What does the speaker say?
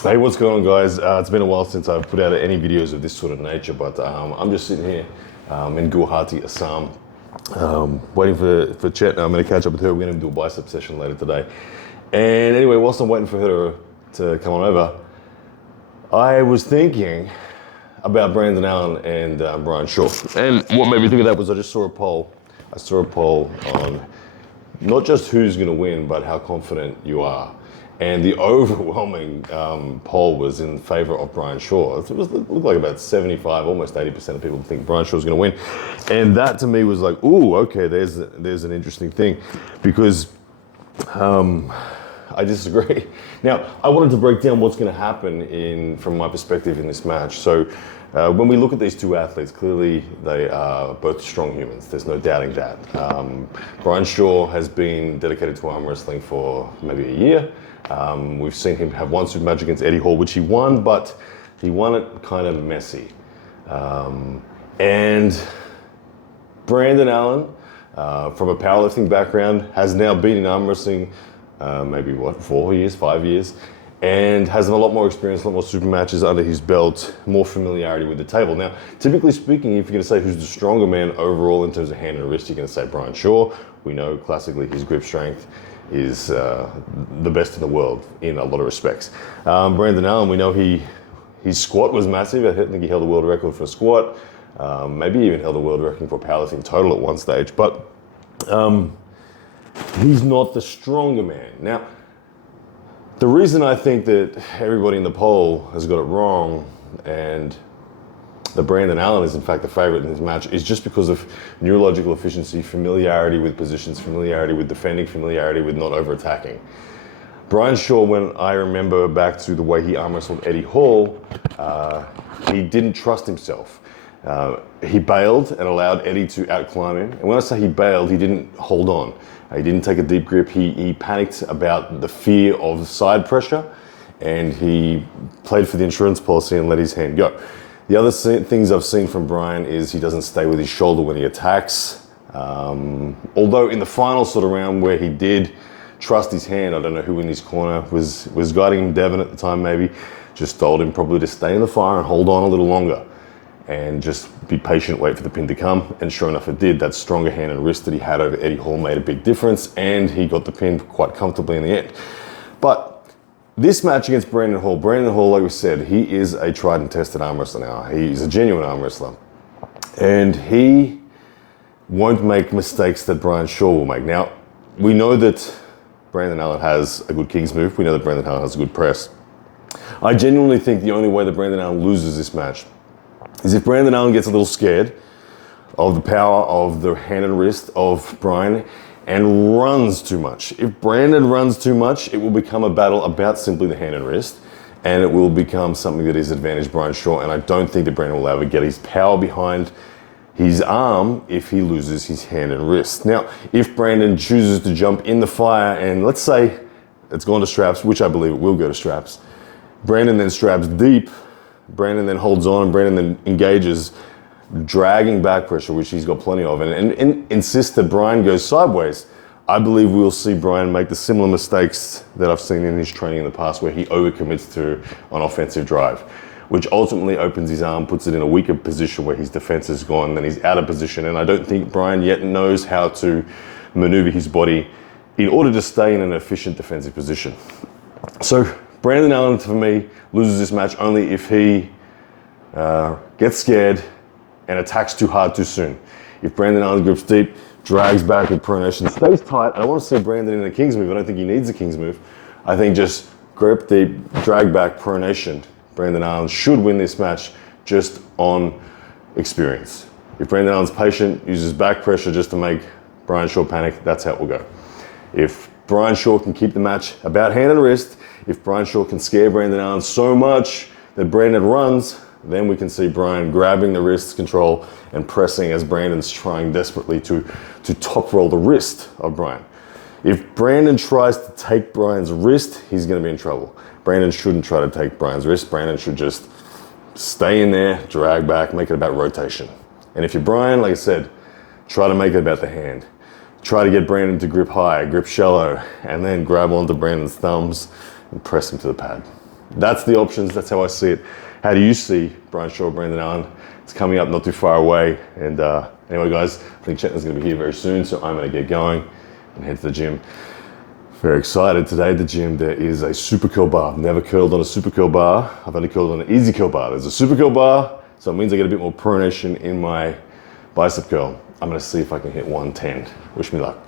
Hey, what's going on, guys? It's been a while since I've put out any videos of this sort of nature, but I'm just sitting here in Guwahati, Assam, waiting for Chet. I'm going to catch up with her. We're going to do a bicep session later today. And anyway, whilst I'm waiting for her to come on over, I was thinking about Brandon Allen and Brian Shaw. And what made me think of that was I just saw a poll. I saw a poll on not just who's going to win, but how confident you are. And the overwhelming poll was in favor of Brian Shaw. It looked like about 75, almost 80% of people think Brian Shaw's going to win. And that to me was like, ooh, okay, there's an interesting thing, because I disagree. Now, I wanted to break down what's going to happen from my perspective in this match. So when we look at these two athletes, clearly they are both strong humans. There's no doubting that. Brian Shaw has been dedicated to arm wrestling for maybe a year. We've seen him have one super match against Eddie Hall, which he won, but he won it kind of messy. And Brandon Allen, from a powerlifting background, has now been in arm wrestling maybe 4 years, 5 years, and has a lot more experience, a lot more super matches under his belt, more familiarity with the table. Now, typically speaking, if you're going to say who's the stronger man overall in terms of hand and wrist, you're going to say Brian Shaw. We know classically his grip strength is the best in the world in a lot of respects. Brandon Allen, we know his squat was massive. I think he held a world record for squat, maybe even held a world record for powerlifting total at one stage, but he's not the stronger man. Now, the reason I think that everybody in the poll has got it wrong and that Brandon Allen is in fact the favorite in this match is just because of neurological efficiency, familiarity with positions, familiarity with defending, familiarity with not over-attacking. Brian Shaw, when I remember back to the way he arm wrestled Eddie Hall, he didn't trust himself. He bailed and allowed Eddie to outclimb him. And when I say he bailed, he didn't hold on. He didn't take a deep grip. He panicked about the fear of side pressure, and he played for the insurance policy and let his hand go. The other things I've seen from Brian is he doesn't stay with his shoulder when he attacks. Although in the final sort of round where he did trust his hand, I don't know who in his corner was guiding him, Devin at the time maybe, just told him probably to stay in the fire and hold on a little longer and just be patient, wait for the pin to come. And sure enough it did. That stronger hand and wrist that he had over Eddie Hall made a big difference, and he got the pin quite comfortably in the end. But this match against Brandon Hall, like we said, he is a tried and tested arm wrestler now. He's a genuine arm wrestler. And he won't make mistakes that Brian Shaw will make. Now, we know that Brandon Allen has a good King's move. We know that Brandon Allen has a good press. I genuinely think the only way that Brandon Allen loses this match is if Brandon Allen gets a little scared of the power of the hand and wrist of Brian and runs too much. If Brandon runs too much, it will become a battle about simply the hand and wrist, and it will become something that is advantage Brian Shaw, and I don't think that Brandon will ever get his power behind his arm if he loses his hand and wrist. Now, if Brandon chooses to jump in the fire, and let's say it's gone to straps, which I believe it will go to straps, Brandon then straps deep, Brandon then holds on, and Brandon then engages, dragging back pressure, which he's got plenty of, and insists that Brian goes sideways. I believe we'll see Brian make the similar mistakes that I've seen in his training in the past, where he overcommits to an offensive drive, which ultimately opens his arm, puts it in a weaker position where his defense is gone, then he's out of position. And I don't think Brian yet knows how to maneuver his body in order to stay in an efficient defensive position. So Brandon Allen, for me, loses this match only if he gets scared and attacks too hard too soon. If Brandon Allen grips deep, drags back with pronation, stays tight. I don't want to see Brandon in a King's move. I don't think he needs a King's move. I think just grip deep, drag back, pronation. Brandon Allen should win this match just on experience. If Brandon Allen's patient, uses back pressure just to make Brian Shaw panic, that's how it will go. If Brian Shaw can keep the match about hand and wrist, if Brian Shaw can scare Brandon Allen so much that Brandon runs, then we can see Brian grabbing the wrist control and pressing as Brandon's trying desperately to top roll the wrist of Brian. If Brandon tries to take Brian's wrist, he's going to be in trouble. Brandon shouldn't try to take Brian's wrist. Brandon should just stay in there, drag back, make it about rotation. And if you're Brian, like I said, try to make it about the hand. Try to get Brandon to grip high, grip shallow, and then grab onto Brandon's thumbs and press him to the pad. that's the options. That's how I see it. How do you see Brian Shaw, Brendan Allen? It's coming up not too far away. And anyway, guys, I think Chetna's going to be here very soon, so I'm going to get going and head to the gym. Very excited. Today at the gym, there is a super curl bar. I've never curled on a super curl bar. I've only curled on an easy curl bar. There's a super curl bar, so it means I get a bit more pronation in my bicep curl. I'm going to see if I can hit 110. Wish me luck.